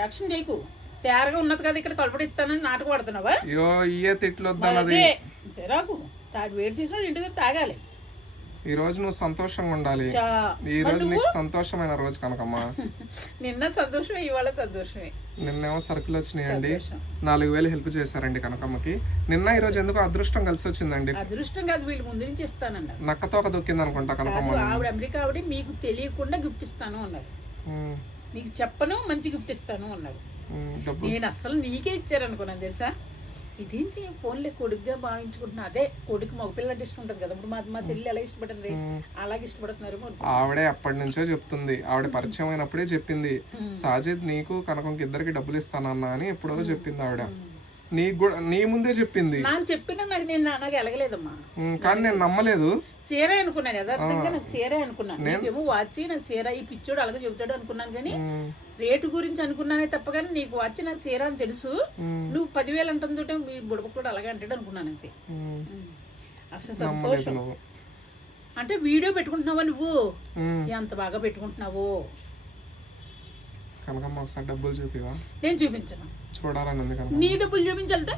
Action చేయకు తేరగా ఉన్నది కదా ఇక్కడ కలపడి ఇస్తానని నాటకు పడుతున్నావా అయ్యో ఇయ్యే తిట్లు సిరాకు తాగి వేడి చేసినాడు ఇంటి దగ్గర తాగాలి. ఈ రోజు నువ్వు సంతోషంగా ఉండాలి. ఈ రోజు నీకు సంతోషమైన రోజు కనకమ్మ. నిన్న సంతోషమే ఇవాళ సంతోషమే. నిన్నేమో సరుకులు వచ్చినాయండి నాలుగు వేలు హెల్ప్ చేశారండి కనకమ్మకి. నిన్న ఈ రోజు ఎందుకు అదృష్టం కలిసి వచ్చిందండి. అదృష్టం కాదు వీళ్ళు ముందు నుంచి ఇస్తానన్నారు. నక్కతో ఒక దొక్కింది అనుకుంటా కనకమ్మ. ఆవిడ అమెరికా ఆవిడ మీకు తెలియకుండా గిఫ్ట్ ఇస్తాను అన్నారు. మీకు చెప్పను మంచి గిఫ్ట్ ఇస్తాను డబ్బు నేను అస్సలు నీకే ఇచ్చారనుకున్నాను తెలుసా? ఇదేంటి ఫోన్లే కొడుకుగా భావించుకుంటున్నా? అదే కొడుకు మగపిల్ల అంటే ఇష్టం ఉంటుంది కదా ఇప్పుడు మా మా చెల్లి ఎలా ఇష్టపడుతుంది. అలాగే ఇష్టపడుతున్నారు. ఆవిడే అప్పటి నుంచో చెప్తుంది. ఆవిడ పరిచయం అయినప్పుడే చెప్పింది. సాజిద్ నీకు కనకంకి ఇద్దరికి డబ్బులు ఇస్తానన్నా అని ఎప్పుడో చెప్పింది ఆవిడ. నీకు కూడా నీ ముందే చెప్పింది. నాకు చెప్పినా నాకు నేను నాకు ఎలగలేదమ్మా. కానీ నేను నమ్మలేదు. చీరే అనుకున్నాను యథార్థంగా నాకు చీరే అనుకున్నాను నీకేమో వాచి నాకు చీర ఈ పిచ్చోడు అలాగే చెబుతాడు అనుకున్నాను కానీ రేటు గురించి అనుకున్నానే తప్ప కానీ నీకు వాచి నాకు చీర అని తెలుసు. నువ్వు పదివేలు అంటుందో మీ బుడప కూడా అలాగే అంటాడు అనుకున్నాను అంతే. అసలు సంతోషం. అంటే వీడియో పెట్టుకుంటున్నావా నువ్వు? ఎంత బాగా పెట్టుకుంటున్నావు? కనకమ్మ ఒకసారి డబ్బులు చూపివా నేను చూపించను. చూడాలని నీ డబ్బులు చూపించాలితే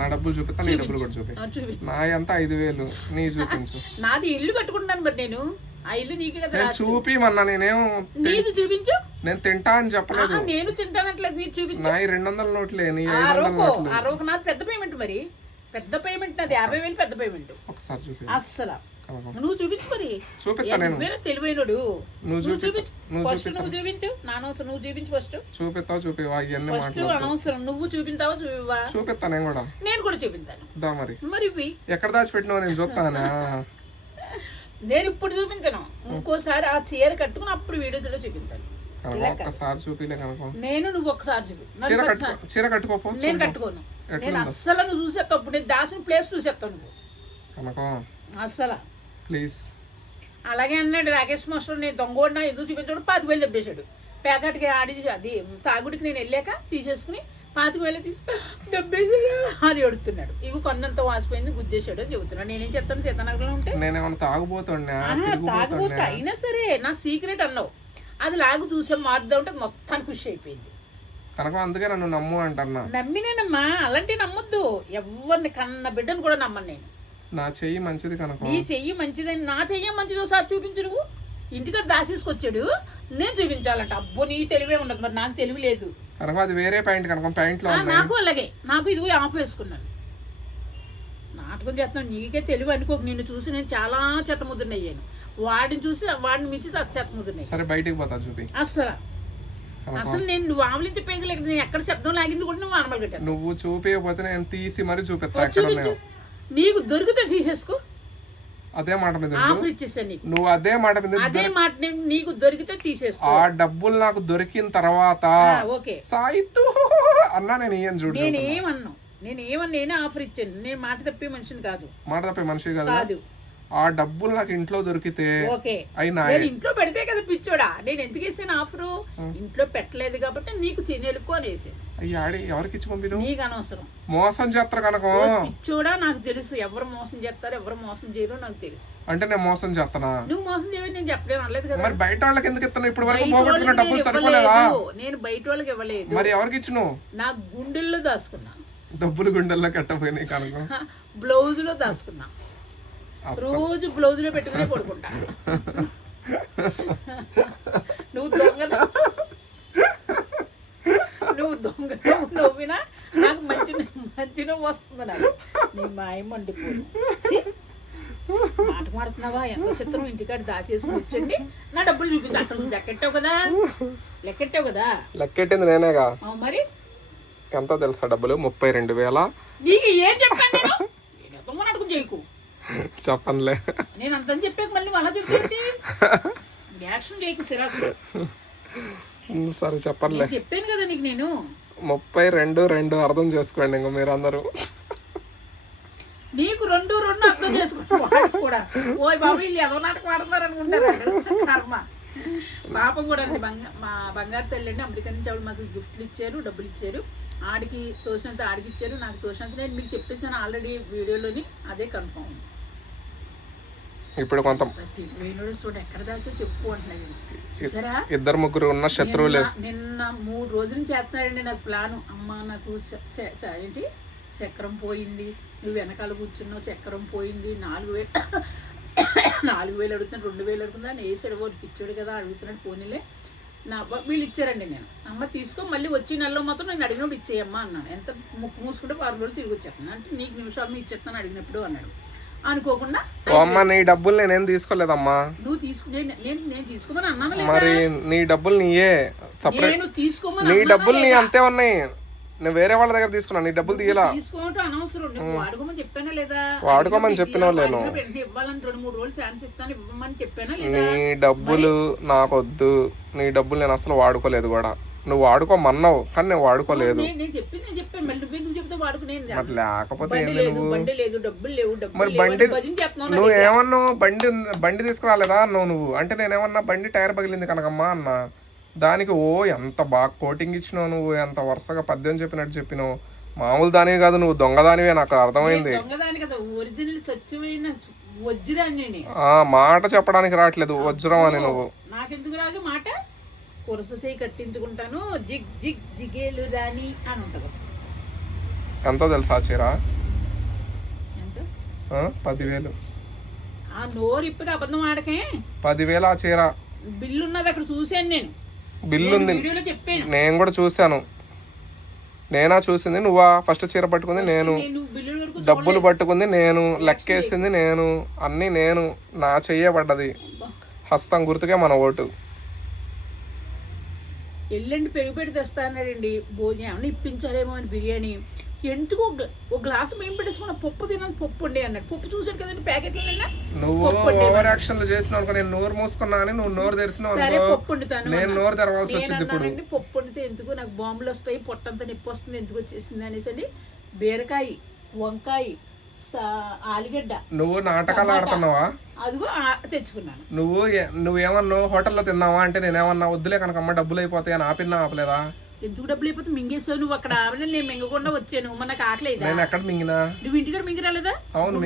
నా డబ్బులు చూపిస్తా నీ డబ్బులు కూడా చూపి. నా ఎంత ఐదు వేలు నీ చూపించు. నాది ఇల్లు కట్టుకుంటున్నాను మరి నేను. ఆ ఇల్లు నీకే కదా నేను చూపిమన్నా నేనేం నీది చూపించు. నేను తింటా అని చెప్పలేదు. నేను తింటానట్లేదు నీది చూపించు. నా ఈ రెండు వందల నోట్లే నీ ఐదు వందల నోట్లు. నాది పెద్ద పేమెంట్ మరి. పెద్ద పేమెంట్ నాది యాభై వేలు పెద్ద పేమెంట్ ఒకసారి చూపి అస్సలు. నువ్వు చూపించు మరి. చూపిస్తా నేను. నువ్వేనా తెలివైనడు? నువ్వు నువ్వు చూపి చూపించు. ఫస్ట్ నువ్వు చూపించు. నానవసరం నువ్వు చూపించు ఫస్ట్ చూపిస్తావు చూపివా ఇవన్నీ ఫస్ట్ అనవసరం. నువ్వు చూపించావా చూపివా చూపిస్తా నేను కూడా. నేను కూడా చూపించాను. దా మరి. మరి ఇవి. ఎక్కడ దాచిపెట్టినావు నేను చూస్తానా? నేను ఇప్పుడు చూపించను. ఇంకోసారి ఆ చీర కట్టుకుని అప్పుడు వీడియోలో చూపించాను ఒక్కసారి చూపిలే కనుక. నేను నువ్వు ఒకసారి చూపి. చీర. కట్టుకో చీర కట్టుకోపో నేను కట్టుకోను. నేను అస్సలు నువ్వు చూసేస్తావు. ఇప్పుడు నేను దాచిన ప్లేస్ చూసేస్తావు నువ్వు. కనుక. అస్సలు. ప్లీజ్. అలాగే అన్నాడు రాకేష్ మాస్టర్ నేను దొంగోడినా ఎందుకు చూపించాడు? పాతిక వేలు చెప్పేశాడు ప్యాకెట్కి ఆడి అది తాగుడికి నేను వెళ్ళాక తీసేసుకుని పాతిక వేలు తీసి డబ్బేశాడు అని ఎడుతున్నాడు ఇక కొందంత వాసిపోయింది గుద్దేశాడు అని చెబుతున్నాడు. నేనేం చెప్తాను? సీతానగరంలో ఉంటే? నేనేమన్నా తాగుబోతున్నా? తాగబోతే అయినా సరే నా సీక్రెట్ అన్నావు. అది లాగు చూసే మారుద్దాం అంటే మొత్తానికి ఖుషి అయిపోయింది. కనుక అందుకే నన్ను నమ్ము అంటన్నా. నమ్మినేనమ్మా. అలాంటివి నమ్మొద్దు. ఎవరిని కన్న బిడ్డను కూడా నమ్మను నేను. నా చెయ్యి మంచిది కనుక. నీ చెయ్యి మంచిదని నా చెయ్యి మంచిది ఒకసారి చూపించు నువ్వు. ఇంటికాడ దాసేసుకొచ్చాడు నేను చూపించాలంట. అబ్బో నీ తెలివే ఉండదు మరి నాకు తెలివి లేదు. కనుక అది వేరే ప్యాంట్ కనుక ప్యాంట్లో నాకు అలాగే. నాకు ఇదిగో ఆఫ్ వేసుకున్నాను. నాటకం చేస్తున్నాను నీకే తెలివి అనుకోకు. నిన్ను చూసి నేను చాలా చెత్తముద్రనయ్యాను. వాడిని చూసి వాడిని మించి చెత్తముద్రనయ్యాను. సరే బయటికి పోతా చూపి. అసలు అసలు నేను నువ్వు ఆవులించి పేగలేక నేను ఎక్కడ శబ్దం లాగింది కూడా నువ్వు ఆనమలు కట్టాను నువ్వు చూపించకపోతే నేను తీసి మరీ చూపిస్తా ఎక్కడ చూపించు. ఉన్నాయో నీకు దొరికితే తీసేసుకో. అదే మాట మీద. ఆఫర్ ఇచ్చేసాను నీకు. నువ్వు అదే మాట మీద. అదే మాట నీకు దొరికితే తీసేసుకో. ఆ డబ్బులు నాకు దొరికిన తర్వాత ఓకే. సాయితు అన్నా నేను ఇయ్యను చూడు నేను ఏమన్నా? నేను ఏమన్నా నేనే ఆఫర్ ఇచ్చాను. నేను మాట తప్పే మనిషిని కాదు. మాట తప్పే మనిషి కదా. కాదు. ఆ డబ్బులు నాకు ఇంట్లో దొరికితే ఓకే. అయి నా నేను ఇంట్లో పెడితే కదా పిచ్చోడా? నేను ఎందుకు వేసాను ఆఫరు? ఇంట్లో పెట్టలేదు కాబట్టి నీకు తినేలుకో అని వేసాను. అయ్యి ఆడి ఎవరికి ఇచ్చి పంపిను నీకు అనవసరం. మోసం చేస్తారు కనుక. పిచ్చోడా నాకు తెలుసు. ఎవరు మోసం చేస్తారో ఎవరు మోసం చేయరో నాకు తెలుసు. అంటే నేను మోసం చేస్తానా నువ్వు మోసం చేయని నేను చెప్పలేను అనలేదు కదా. మరి బయట వాళ్ళకి ఎందుకు ఇస్తున్నావు ఇప్పుడు వరకు పోగొట్టుకున్న డబ్బులు సరిపోలేదా. నేను బయట వాళ్ళకి ఇవ్వలేదు. మరి ఎవరికి ఇచ్చినావు? నా గుండెల్లో దాచుకున్నా. డబ్బులు గుండెల్లో కట్టపోయినాయి కనుక. బ్లౌజ్లో దాచుకున్నా. రోజు బ్లౌజ్లో పెట్టుకునే పడుకుంటా. నువ్వు దొంగ నువ్వు దొంగ నవ్వినా నాకు మంచి మంచి నవ్వు వస్తుంది నాకు. నీ మాయ మండిపోను ఛీ! మాట మాడుతున్నావా ఎంత చిత్రం ఇంటికాడ దాచేసుకుని వచ్చండి నా డబ్బులు చూపించి అక్కడ నువ్వు లెక్కెట్టావు కదా? లెక్కెట్టావు కదా? లెక్కెట్టింది నేనేగా. మరి? ఎంత తెలుసా డబ్బులు? ముప్పై రెండు వేల? నీకు ఏం చెప్పాను నేను నేను ఎంతమని అడుగు చేయకు చెప్పనులే నేను అంతని చెప్పాక మళ్ళీ అలా చెప్తే యాక్షన్ చేయకు సిరాకు. సరే చెప్పనులే చెప్పాను కదా నీకు నేను. ముప్పై రెండు రెండు అర్థం చేసుకోండి ఇంక మీరు అందరూ. నీకు రెండు రెండు అర్థం చేసుకుంటా వాడికి కూడా. ఓయ్ బాబు వీళ్ళు ఎదో నాటకం ఆడుతున్నారు అనుకుంటారు. కర్మ. పాపం కూడా అండి బంగా మా బంగారు తల్లి అండి అమెరికా నుంచి ఆవిడ మాకు గిఫ్ట్లు ఇచ్చారు డబ్బులు ఇచ్చారు. ఆడికి తోచినంత ఆడికి ఇచ్చారు నాకు తోచినంత నేను మీకు చెప్పేసాను ఆల్రెడీ వీడియోలోని అదే కన్ఫర్మ్ ఇప్పుడు కొంత ఇద్దరు ముగ్గురు ఉన్న శత్రువులే నిన్న- నిన్న మూడు రోజుల నుంచి చేస్తున్నాడండి నాకు ప్లాను. అమ్మ నాకు ఏంటి? చక్రం పోయింది. నువ్వు వెనకాల కూర్చున్నావు చక్రం పోయింది. నాలుగు వేలు నాలుగు వేలు అడుగుతున్నాను రెండు వేలు అడుగుతున్నా అని వేసాడు వాడు పిచ్చాడు కదా అడుగుతున్నాడు పోనీలే. నా వీళ్ళు ఇచ్చారండి నేను. అమ్మ తీసుకో మళ్ళీ వచ్చి నెలలో మాత్రం నేను అడిగినప్పుడు ఇచ్చేయమ్మా అన్నాను ఎంత ముక్కు మూసుకుంటే వారం రోజులు తిరిగి వచ్చేస్తాను అంటే నీకు నిమిషాలు మీ ఇచ్చేస్తాను అడిగినప్పుడు అన్నాడు. అనుకోకుండా అమ్మ నీ డబ్బులు నేనేం తీసుకోలేదమ్మా. నువ్వు తీసుకునే నేను నేను తీసుకోమని అన్నాను లేదా? మరి నీ డబ్బులు నీయే సపరేట్. నేను తీసుకోమని నీ డబ్బులు నీ? అంతే ఉన్నాయి. నేను వేరే వాళ్ళ దగ్గర తీసుకున్నా నీ డబ్బులు తీయలా. తీసుకోవటం అనవసరం. వాడుకోమని చెప్పానా లేదా? వాడుకోమని వెంటనే ఇవ్వాలని రెండు మూడు రోజులు ఛాన్స్ ఇస్తాను ఇవ్వమని చెప్పానా నీ డబ్బులు నాకొద్దు. నీ డబ్బులు నేను అసలు వాడుకోలేదు కూడా. నువ్వు వాడుకోమన్నావు కానీ నేను వాడుకోలేదు. మరి లేకపోతే ఏంది నువ్వు? మరి బండి నువ్వు. ఏమన్నావు బండి బండి తీసుకురాలేదా అన్నావు నువ్వు? అంటే నేనేమన్నా బండి టైర్ పగిలింది కనకమ్మా అన్న. దానికి ఓ ఎంత బాగా కోటింగ్ ఇచ్చినావు నువ్వు ఎంత వరుసగా పద్యం చెప్పినట్టు చెప్పినావు. మామూలు దానివి కాదు నువ్వు దొంగ దానివే నాకు అర్థమైంది. మాట చెప్పడానికి రావట్లేదు వజ్రం అని నువ్వు. నాకెందుకు రాదు మాట? కురససై కట్టించుకుంటాను జిగ్ జిగ్ జిగేలు రాని అని ఉంటది. ఎంతో తెలుసా చీర? పదివేలు. ఆ నోరు ఇప్పటి అబద్ధం ఆడకే. పదివేలు ఆ చీర. బిల్లు ఉన్నది అక్కడ చూశాను నేను. బిల్లు ఉంది చెప్పాను. నేను కూడా చూశాను. నేనా చూసింది నువ్వా? ఫస్ట్ చీర పట్టుకుంది నేను. డబ్బులు పట్టుకుంది నేను లెక్కేసింది నేను అన్నీ నేను నా చెయ్యబడ్డది హస్తం గుర్తుకే మన ఓటు. ఎల్లండి పెరుగు పెట్టి తెస్తా అన్నాడండి. భోజనం ఏమన్నా ఇప్పించాలేమో అని బిర్యానీ. ఎందుకు ఒక గ్లా- ఒక గ్లాసు మేము పెట్టేసుకున్న పప్పు తినాలి పప్పు ఉండే అన్నాడు. పప్పు చూశాడు కదండి ప్యాకెట్లో నువ్వు ఓవర్ యాక్షన్లు చేసినావు అనుకో నేను నోరు మూసుకున్నా అని నువ్వు నోరు సరే పప్పు వండుతాను నేను. నోరు తెరవాల్సి వచ్చింది ఇప్పుడు. పప్పు వండితే ఎందుకు? నాకు బాంబులు వస్తాయి పొట్టంతా నొప్పి వస్తుంది ఎందుకు వచ్చేసింది అనేసి అండి బీరకాయ వంకాయ ఆలుగడ్డ. నువ్వు నాటకాలు ఆడుతున్నావా? అదిగో ఆ- తెచ్చుకున్నాను. నువ్వు నువ్వేమన్నావు హోటల్లో తిన్నావా అంటే నేనేమన్నా వద్దులే కనుక అమ్మ డబ్బులు అయిపోతాయి అని ఆపిన్నా ఆపలేదా? ఎందుకు డబ్బులు అయిపోతే మింగేసావు నువ్వు అక్కడ. ఆవిడ నేను మింగకుండా వచ్చాను. మరి నాకు ఆకలేదా నేను ఎక్కడ మింగినా? నువ్వు ఇంటికాడ మింగి రాలేదా అవును.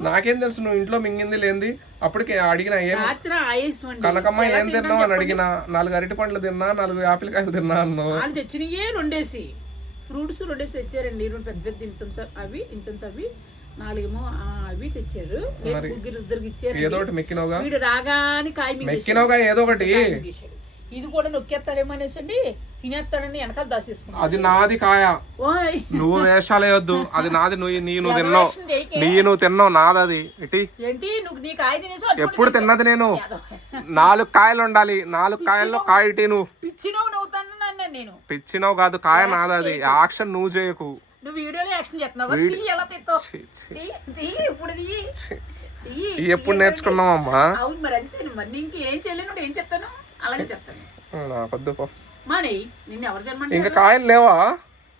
నాకేం తెలుసు నువ్వు ఇంట్లో మింగింది లేంది అప్పటికి అడిగిన రాత్రి ఆయేసం కనకమ్మ ఏం తిన్నావు అని? అడిగిన నాలుగు అరటి పండ్లు తిన్నా నాలుగు ఆపిల్ కాయలు తిన్నా అన్నావు. వాళ్ళు తెచ్చినయే రెండేసి. ఫ్రూట్స్ రెండేసి తెచ్చారండి. రెండు పెద్ద పెద్ద ఇంతంత అవి ఇంతంత అవి. నాలుగేమో అవి తెచ్చారు. ముగ్గురు ఇద్దరికి ఇచ్చారు ఏదో ఒకటి మెక్కినవుగా వీడు రాగానే కాయ మింగేశాడు. మెక్కినవుగా ఏదో ఒకటి. ఇది కూడా నొక్కేస్తాడేమో అనేసి అండి తినేస్తాడని వెనకాల దాచేసుకున్నాడు. అది నాది కాయ. నువ్వు వేషాలు వేయొద్దు. అది నాది నువ్వు నీ నువ్వు తిన్నావు. నీ నువ్వు తిన్నావు నాది అది ఇటీ ఏంటి? నువ్వు నీ కాయ తినేసి ఎప్పుడు తిన్నది నేను. నాలుగు కాయలు ఉండాలి. నాలుగు కాయల్లో కాయ ఇటీ నువ్వు. పిచ్చినవ్వు నవ్వుతాను నేను. పిచ్చినావు కాదు కాయ నాది అది యాక్షన్ నువ్వు చేయకు. నువ్వు వీడియోలో యాక్షన్ చేస్తున్నావు. తీ ఎలా తీస్తావు ఛీ, ఛీ, తీ తీ ఇప్పుడు తీ. ఛీ. తీ ఇవి ఎప్పుడు నేర్చుకున్నావమ్మా? అవును మరి అంతే మరి నేను ఇంకేం చేయలేను ఏం చెప్తాను అలాగే చెప్తాను నాకొద్దు మానే నిన్ను ఎవరు ఇంకా తెమ్మంటారు కాయలు లేవా?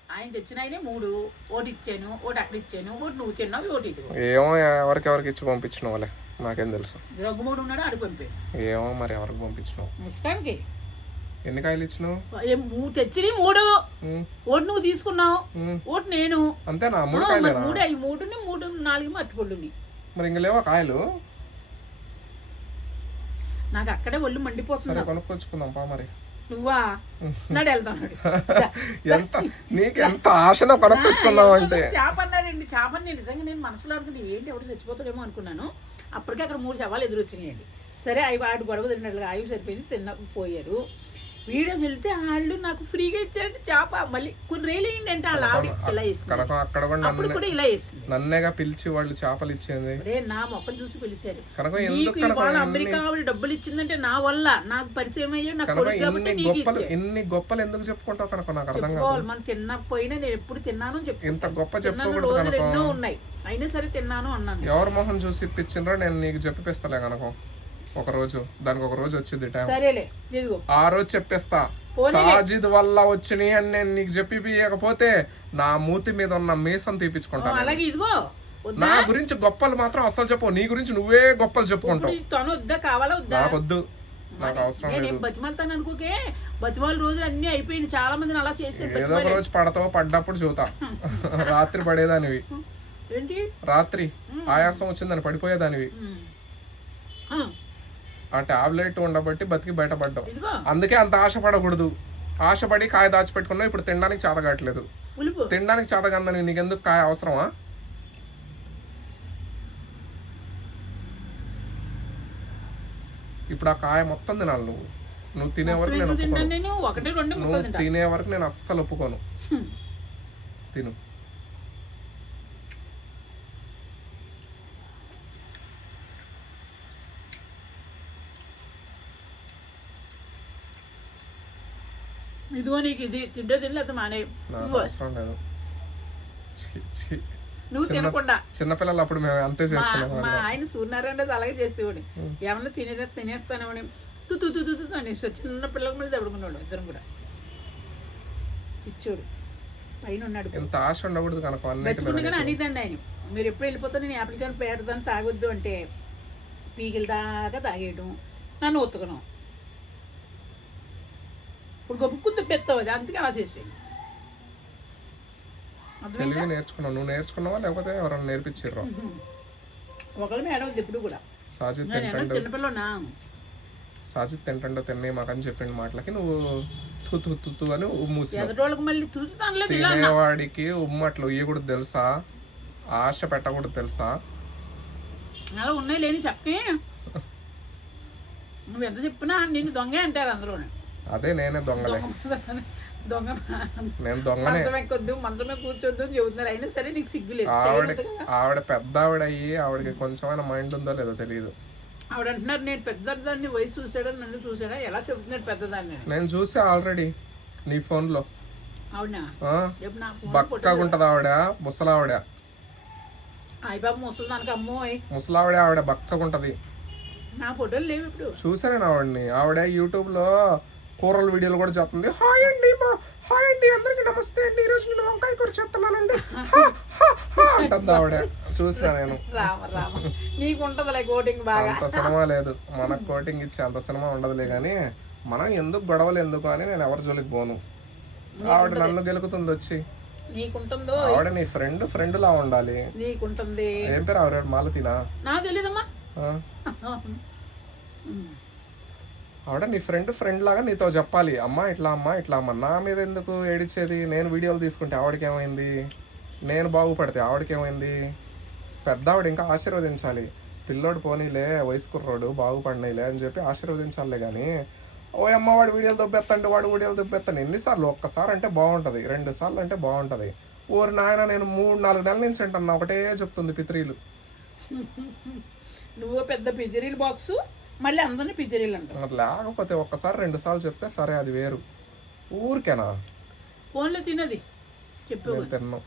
ఆయన తెచ్చిన ఆయనే మూడు. ఓటి ఇచ్చాను ఓటి అక్కడ ఇచ్చాను ఓటి నువ్వు తిన్నావు ఓటి ఏమో ఎవరికి ఎవరికి ఇచ్చి పంపించిన వాళ్ళే నాకేం తెలుసు. రఘుమూడు ఉన్నాడు అడుగు పంపాడు. ఏమో మరి ఎవరికి పంపించినావు ముస్కాన్కి ఎన్ని కాయలు ఇచ్చినావు? మూడు తెచ్చిని మూడు. ఓటి నువ్వు తీసుకున్నావు. ఓటి నేను. అంతేనా? మూడు మూడు అవి మూడుని మూడు నాలుగు మట్టిపళ్ళుని మరి ఇంక లేవా కాయలు? నాకు అక్కడే ఒళ్ళు మండిపోతుంది? కొనుక్కొచ్చుకుందాం పా మరి. నువ్వా? నాడు వెళ్తాం నాడు. ఎంత? నీకు ఎంత ఆశన కొనుక్కొచ్చుకుందాం అంటే? చేప అన్నాడండి చేప నేను నిజంగా నేను మనసులో అనుకుంటే ఏంటి ఎవడు చచ్చిపోతాడేమో అనుకున్నాను. అప్పటికే అక్కడ మూడు శవాలు ఎదురొచ్చినాయండి. సరే అవి వాడు గొడవ తిన్నట్లుగా ఆయువు సరిపోయింది తిన్న పోయారు. వీడియో వెళ్తే వాళ్ళు నాకు ఫ్రీగా ఇచ్చారంటే చేప మళ్ళీ కొన్ని రేలు ఏంటంటే వాళ్ళ ఆవిడ ఇలా ఇస్తుంది కనుక అక్కడ కూడా అప్పుడు నన్నే కూడా ఇలా ఇస్తుంది నన్నేగా పిలిచి వాళ్ళు చేపలు ఇచ్చింది? అరే నా మొక్కను చూసి పిలిచారు. ఇన్ని- అమెరికా ఆవిడ డబ్బులు ఇచ్చిందంటే నా వల్ల నాకు పరిచయం అయ్యో నాకు కొడుకు కాబట్టి నీకు ఇన్ని గొప్పలు ఎందుకు చెప్పుకుంటావు కనుక నాకు అర్థం చెప్పుకోవాలి మనం తిన్నపోయినా నేను ఎప్పుడు తిన్నాను చెప్పు ఇంత గొప్ప చెప్పుకోకూడదు ఎన్నో ఉన్నాయి. అయినా సరే తిన్నాను అన్నాను ఎవరి మొహం చూసి ఇప్పించిండ్రో నేను నీకు చెప్పిస్తాలే కనుక ఒక రోజు దానికి ఒక రోజు వచ్చింది టైం ఆ రోజు చెప్పేస్తా. సాజిద్ వల్ల వచ్చినాయి అని నేను నీకు చెప్పి ఇయ్యకపోతే నా మూతి మీద ఉన్న మీసం తీపించుకుంటాను అలాగే ఇదిగో. నా గురించి గొప్పలు మాత్రం అసలు చెప్పు నీ గురించి నువ్వే గొప్పలు చెప్పుకుంటావు. వద్దా నాకు అవసరం నేనేం లేదు. బతిమాలతాను అనుకోకే? బతిమాల రోజులు అన్ని అయిపోయింది చాలా మందిని అలా చేసి ఏదో ఒక రోజు పడతావు పడ్డప్పుడు చూతా. రాత్రి పడేదానివి. ఏంటి? రాత్రి ఆయాసం వచ్చిందని పడిపోయేదానివి. ఆ, టాబ్లెట్ ఉండబట్టి బతికి బయటపడ్డావు ఇదిగో. అందుకే అంత ఆశపడకూడదు. ఆశపడి కాయ దాచిపెట్టుకున్నావు ఇప్పుడు తినడానికి చేతగట్లేదు తినడానికి చేతగందని నీకెందుకు కాయ అవసరమా? ఇప్పుడు ఆ కాయ మొత్తం తినాలి నువ్వు. నువ్వు తినే వరకు నేను నువ్వు తినే వరకు నేను అస్సలు ఒప్పుకోను. తిను. ఇదిగో నీకు ఇది తింటే తినలేదు మానే అవసరం లేదు. నువ్వు తినకుండా. చిన్నపిల్లలు అప్పుడు మేము అంతే మా చేసుకున్నాం మా ఆయన సూర్యనారాయణ రాజు అలాగే చేసేవాడు. ఏమన్నా తినేదే తినేస్తానేవాడి తు తు తు తు అనేసి చిన్న పిల్లల మీద దెబ్బడుకున్నాడు ఇద్దరం కూడా. ఇచ్చాడు పైన ఉన్నాడు. ఇంత ఆశ ఉండకూడదు కనుక అనేదండి ఆయన. మీరు ఎప్పుడు వెళ్ళిపోతే నేను యాపిల్ కానీ పేడదాన్ని తాగొద్దు అంటే పీకిల దాకా తాగేయడం నన్ను ఉతకడం ఇప్పుడు గొప్పకుంది అది అందుకే అలా అర్థమైందా? తెలివి నేర్చుకున్నావు. నువ్వు నేర్చుకున్నావా? లేకపోతే ఎవరైనా నేర్పించారు ఒకళ్ళ మేడం ఎప్పుడు కూడా. నేను ఏమన్నా తింటాడు. చిన్నపిల్లనా? సాజిద్ తింటాడో తిన్నే మాకని చెప్పిన మాటలకి. నువ్వు తు తు తు తు అని ఎదటోళ్ళకి మళ్ళీ. తినేవాడికి ఉమ్ము అట్లా ఉయ్యకూడదు తెలుసా? ఆశ పెట్టకూడదు తెలుసా? అలా ఉన్నాయి లేని చెప్పే నువ్వు ఎంత చెప్పినా నిన్ను దొంగే అంటారు అందులోనే. అదే నేనే దొంగలే. దొంగ నేను దొంగనే. మంచం ఎక్కొద్దు మంచమే కూర్చోద్దు అని చెబుతున్నారు. అయినా సరే నీకు సిగ్గు లేదు. ఆవిడ. ఆవిడ పెద్ద ఆవిడ అయ్యి ఆవిడకి కొంచెమైనా మైండ్ ఉందో లేదో తెలియదు ఆవిడ అంటున్నారు నేను పెద్దదాన్ని వయసు చూసాడా నన్ను చూసాడా ఎలా చెబుతున్నాడు పెద్దదాన్ని. నేను చూసా ఆల్రెడీ నీ ఫోన్లో. అవునా? బక్కగా ఉంటది ఆవిడ ముసలావిడ. అయ్య బాబు ముసలి దానికి అమ్మో. ముసలావిడ ఆవిడ బక్కగా ఉంటది. నా ఫోటోలు లేవు ఇప్పుడు. చూసా నేను ఆవిడని? ఆవిడ యూట్యూబ్లో కూరల వీడియోలు కూడా చేస్తుంది. హాయ్ అండి మా హాయ్ అండి అందరికి నమస్తే అండి. ఈ రోజు నేను వంకాయ కూర హా అంటుంది ఆవిడ. చూసా నేను. నీకు ఉంటదిలే కోటింగ్ బాగా. అంత సినిమా లేదు. మనకు కోటింగ్ ఇచ్చే అంత సినిమా ఉండదులే కానీ మనం ఎందుకు గొడవలు ఎందుకు అని నేను ఎవరి జోలికి పోను. ఆవిడ నన్ను గెలుకుతుంది వచ్చి. నీకుంటుందో? ఆవిడ నీ ఫ్రెండ్ ఫ్రెండ్ లా ఉండాలి. నీకుంటుంది. ఏం పేరు ఆవిడ? మాలతీనా? నా తెలీదమ్మా. ఆవిడ నీ ఫ్రెండ్ ఫ్రెండ్ లాగా నీతో చెప్పాలి. అమ్మా ఇట్లా అమ్మా ఇట్లా అమ్మ. నా మీద ఎందుకు ఏడిచేది నేను వీడియోలు తీసుకుంటే ఆవిడకి ఏమైంది? నేను బాగుపడితే ఆవిడకి ఏమైంది? పెద్ద ఆవిడ ఇంకా ఆశీర్వదించాలి. పిల్లోడు పోనీలే వయసు కుర్రోడు బాగుపడినాయిలే అని చెప్పి ఆశీర్వదించాలే కానీ ఓ అమ్మ వాడు వీడియోలు దొబ్బెత్తండి వాడు వీడియోలు దొబ్బెత్తండి. ఎన్నిసార్లు? ఒక్కసారి అంటే బాగుంటుంది. రెండు సార్లు అంటే బాగుంటుంది. ఓరి నాయన నేను మూడు నాలుగు నెలల నుంచి అంటున్నా. ఒకటే చెప్తుంది పిత్రీలు. నువ్వు పెద్ద పిదిరీలు బాక్సు. మళ్ళీ అందరినీ పిదిరీలు అంటావు మరి లేకపోతే ఒక్కసారి రెండు సార్లు చెప్తే సరే అది వేరు. ఊరికేనా? ఫోన్లో తినది. చెప్పు నేను తిన్నాను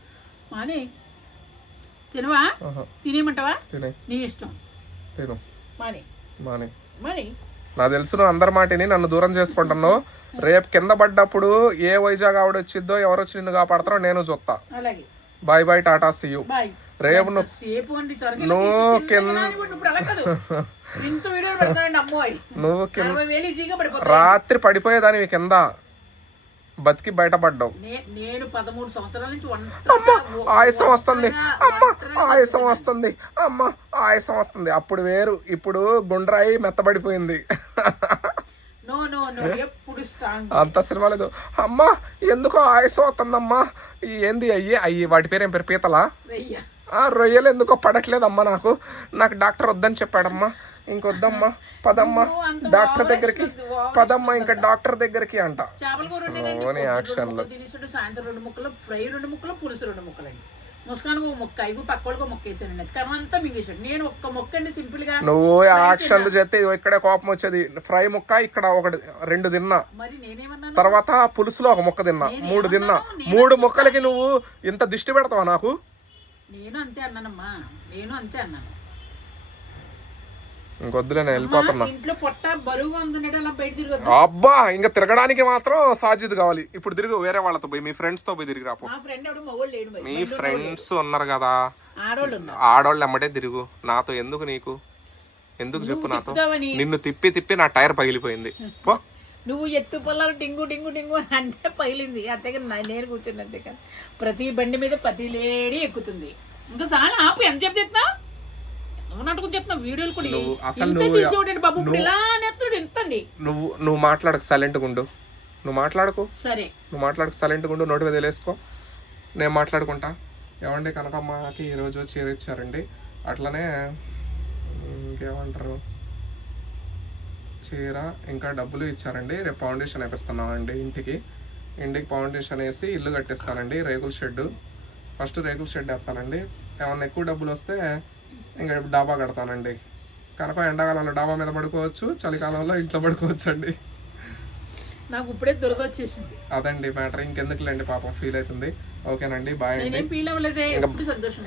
మానే తినవా? ఆహా, తినేయమంటావా? తినే. నీ ఇష్టం. తిను. మానే. మానే. మానే. నాకు తెలుసు అందరి మాటిని నన్ను దూరం చేసుకుంటున్నావు. రేపు కింద పడ్డప్పుడు ఏ వైజాగ్ ఆవిడ వచ్చిద్దో ఎవరు వచ్చి నిన్ను కాపాడతారో నేను చూస్తా. Bye bye tata see you bye. రేపు నువ్వు కింద- నువ్వు రాత్రి పడిపోయేదానివి కింద. బతికి బయటపడ్డావు. నే- నేను పదమూడు సంవత్సరాల నుంచి ఒంటరిగా ఓ- ఆయాసం వస్తుంది. అమ్మ ఆయాసం వస్తుంది. అమ్మ ఆయాసం వస్తుంది. అప్పుడు వేరు. ఇప్పుడు గుండ్రాయి మెత్తబడిపోయింది. అంత సినిమా లేదు. అమ్మ ఎందుకో ఆయాసం వస్తుందమ్మా? ఈ ఏంది అయ్యి? అయ్యి వాటి పేరు ఏం పేరు? పీతలా? రొయ్యలు ఎందుకో పడట్లేదమ్మా నాకు. నాకు డాక్టర్ వద్దని చెప్పాడమ్మా. ఇంకొద్దమ్మా పదమ్మా డాక్టర్ దగ్గరికి యాక్షన్ పదమ్మా ఇంకా డాక్టర్ దగ్గరికి అంట. ఓని యాక్షన్లు. ముక్కలు తినేసాడు సాయంత్రం రెండు ముక్కలు ఫ్రై రెండు ముక్కలు పులుసు రెండు ముక్కలండి. ముస్కానికి ఒక మొక్క ఇగు పక్క వాళ్ళకి ఒక మొక్క వేసానండి అది కర్మ అంతా మింగేసాడు నేను ఒక్క మొక్క అండి సింపుల్గా నువ్వు యాక్షన్లు చేస్తే ఇక్కడే కోపం వచ్చేది. ఫ్రై ముక్క ఇక్కడ ఒకటి రెండు తిన్నా. మరి నేనేమన్నాను? తర్వాత పులుసులో ఒక ముక్క తిన్నా. మూడు తిన్నా. మూడు ముక్కలకి నువ్వు ఇంత దిష్టి పెడతావా నాకు? నేను అంతే అన్నానమ్మా. నేను అంతే అన్నాను. ఇంకొద్దులే నేను వెళ్ళిపోతున్నా. ఇంట్లో పొట్ట బరువుగా ఉందన్నాడు అలా బయట తిరగద్దు. అబ్బా ఇంకా తిరగడానికి మాత్రం సాజిద్ కావాలి. ఇప్పుడు తిరుగు వేరే వాళ్ళతో పోయి మీ ఫ్రెండ్స్తో పోయి తిరిగి రాపో మా ఫ్రెండ్ ఎవడు మగోళ్ళు లేడు మరి. మీ ఫ్రెండ్స్ ఉన్నారు కదా. ఉన్నారు. ఆడోళ్ళు ఎమ్మటే తిరుగు. నాతో ఎందుకు నీకు? ఎందుకు చెప్పు నాతో? నిన్ను తిప్పి తిప్పి నా టైర్ పగిలిపోయింది. పో. నువ్వు ఎత్తు పొలాలు డింగు డింగు డింగు అని అంటే పగిలింది. అంతేగా నేను కూర్చుని అంతేగా ప్రతి బండి మీద ప్రతి లేడీ ఎక్కుతుంది. ఇంకా చాలా ఆపు ఎంత చెప్తున్నా అవునట్టుకుని చెప్తున్నా వీడియోలు కూడా నువ్వు అసలు ఇంత నువ్వు- తీసేవాడండి బాబు ఇప్పుడు ఇలా నువ్వు నువ్వు మాట్లాడకు సైలెంట్గా ఉండు. నువ్వు మాట్లాడకు. సరే. నువ్వు మాట్లాడకు సైలెంట్గా ఉండు నోటి మీద వేలేసుకో. నేను మాట్లాడుకుంటా. ఏమండి కనకమ్మకి ఈరోజు చీర ఇచ్చారండి. అట్లనే ఇంకేమంటారు? చీర ఇంకా డబ్బులు ఇచ్చారండి. రేపు ఫౌండేషన్ వేపిస్తున్నామండి ఇంటికి. ఇంటికి ఫౌండేషన్ వేసి ఇల్లు కట్టిస్తానండి రేకుల షెడ్ ఫస్ట్ రేకుల షెడ్ వేస్తానండి. ఏమన్నా ఎక్కువ డబ్బులు వస్తే ఇంకా డాబా కడతానండి. కనుక ఎండాకాలంలో డాబా మీద పడుకోవచ్చు చలికాలంలో ఇంట్లో పడుకోవచ్చు అండి నాకు ఇప్పుడే దురద వచ్చేసింది. అదండి మ్యాటర్. ఇంకెందుకులేండి పాపం ఫీల్ అవుతుంది. ఓకేనండి బాయ్ అండి.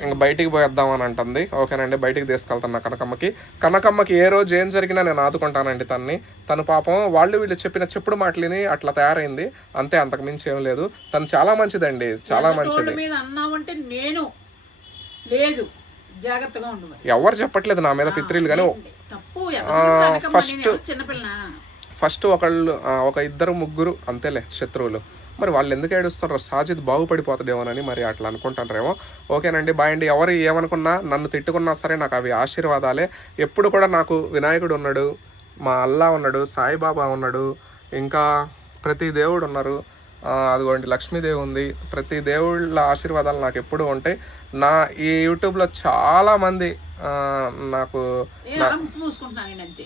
ఇంక బయటికి పోయేద్దాం అని అంటుంది. ఓకేనండి బయటికి తీసుకెళ్తున్నా కనకమ్మకి. కనకమ్మకి ఏ రోజు ఏం జరిగినా నేను ఆదుకుంటానండి తన్ని. తను పాపం వాళ్ళు వీళ్ళు చెప్పిన చెప్పుడు మాటలని అట్లా తయారైంది. అంతే అంతకు మించి ఏం లేదు. తను చాలా మంచిదండి చాలా మంచిది. నేను లేదు. జాగ్రత్తగా ఉండు ఎవరు చెప్పట్లేదు నా మీద పిత్రీలు కానీ తప్పు చిన్నపిల్లనా ఫస్ట్ ఒకళ్ళు ఒక ఇద్దరు ముగ్గురు అంతేలే శత్రువులు. మరి వాళ్ళు ఎందుకు ఏడుస్తారు సాజిద్ బాగుపడిపోతాడేమోనని మరి అట్లా అనుకుంటారేమో ఓకేనండి బాయ్ అండి. ఎవరు ఏమనుకున్నా నన్ను తిట్టుకున్నా సరే నాకు అవి ఆశీర్వాదాలే. ఎప్పుడు కూడా నాకు వినాయకుడు ఉన్నాడు మా అల్లా ఉన్నాడు సాయిబాబా ఉన్నాడు ఇంకా ప్రతి దేవుడు ఉన్నారు. అదిగోండి లక్ష్మీదేవి ఉంది. ప్రతి దేవుళ్ళ ఆశీర్వాదాలు నాకు ఎప్పుడూ ఉంటాయి. నా ఈ యూట్యూబ్లో చాలామంది నాకు నేను అలా ముక్కు మూసుకుంటున్నాను నేను అంతే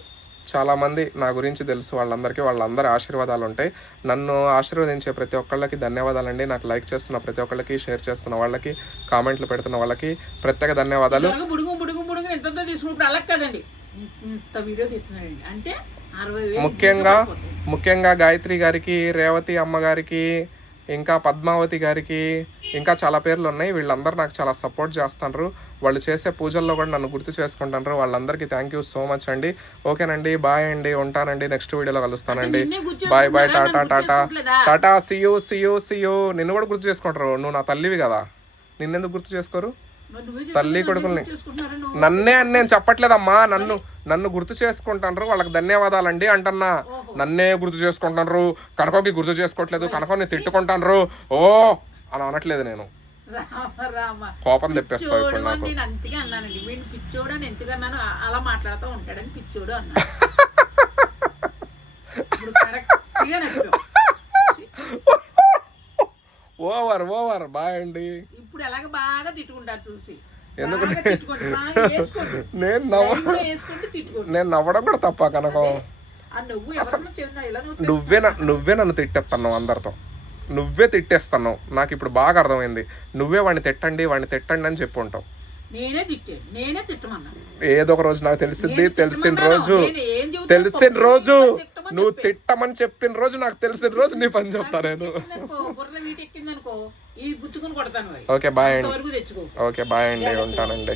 చాలా మంది నా గురించి తెలుసు. వాళ్ళందరికీ వాళ్ళందరి ఆశీర్వాదాలు ఉంటాయి. నన్ను ఆశీర్వదించే ప్రతి ఒక్కళ్ళకి ధన్యవాదాలండి. నాకు లైక్ చేస్తున్న ప్రతి ఒక్కళ్ళకి షేర్ చేస్తున్న వాళ్ళకి కామెంట్లు పెడుతున్న వాళ్ళకి ప్రత్యేక ధన్యవాదాలు. తీసుకున్నప్పుడు అలా కదండి. ఇంత వీడియో తీస్తున్నాడండి. అంటే ముఖ్యంగా. ముఖ్యంగా గాయత్రి గారికి రేవతి అమ్మగారికి ఇంకా పద్మావతి గారికి ఇంకా చాలా పేర్లు ఉన్నాయి. వీళ్ళందరూ నాకు చాలా సపోర్ట్ చేస్తున్నారు వాళ్ళు చేసే పూజల్లో కూడా నన్ను గుర్తు చేసుకుంటున్నారు వాళ్ళందరికీ థ్యాంక్ యూ సో మచ్ అండి. ఓకేనండి బాయ్ అండి ఉంటానండి. నెక్స్ట్ వీడియోలో కలుస్తానండి. Bye bye? Tata tata? Tata see you see you see you నిన్ను కూడా గుర్తు చేసుకుంటారు. నువ్వు నా తల్లివి కదా. నిన్నెందుకు గుర్తు చేసుకోరు? తల్లి కొడుకుల్ని. నన్నే అని నేను చెప్పట్లేదమ్మా. నన్ను నన్ను గుర్తు చేసుకుంటారు వాళ్ళకి ధన్యవాదాలండి అంటన్నా. నన్నే గుర్తు చేసుకుంటున్నారు కనకంకి గుర్తు చేసుకోవట్లేదు. కనకంని తిట్టుకుంటారు ఓ అని అనట్లేదు నేను. కోపం తెప్పిస్తావు ఇప్పుడు నాకు. నేను అంతగా అన్నానండి. వీడిని పిచ్చోడు అని ఎందుకు అన్నాను ఆ- అలా మాట్లాడుతూ ఉంటాడని పిచ్చోడు అన్నాను కరెక్ట్గా ఓవర్ ఓవర్ బాయ్ అండి. ఇప్పుడు ఎలాగ బాగా తిట్టుకుంటారు చూసి. నేను నవ్వ నేను నవ్వడం కూడా తప్ప కనకం. నువ్వు నువ్వు నన్ను తిట్టేస్తున్నావు అందరితో. నువ్వే తిట్టేస్తున్నావు. నాకు ఇప్పుడు బాగా అర్థమైంది. నువ్వే వాడిని తిట్టండి వాడిని తిట్టండి అని చెప్పి ఉంటావు ఏదో ఒక రోజు నాకు తెలిసింది తెలిసిన. రోజు? తెలిసిన రోజు. నువ్వు. తిట్టమని చెప్పిన రోజు నాకు తెలిసిన రోజు నీ పని చెప్తా నేను. ఓకే బాయ్ అండి. ఓకే బాయ్ అండి ఉంటానండి.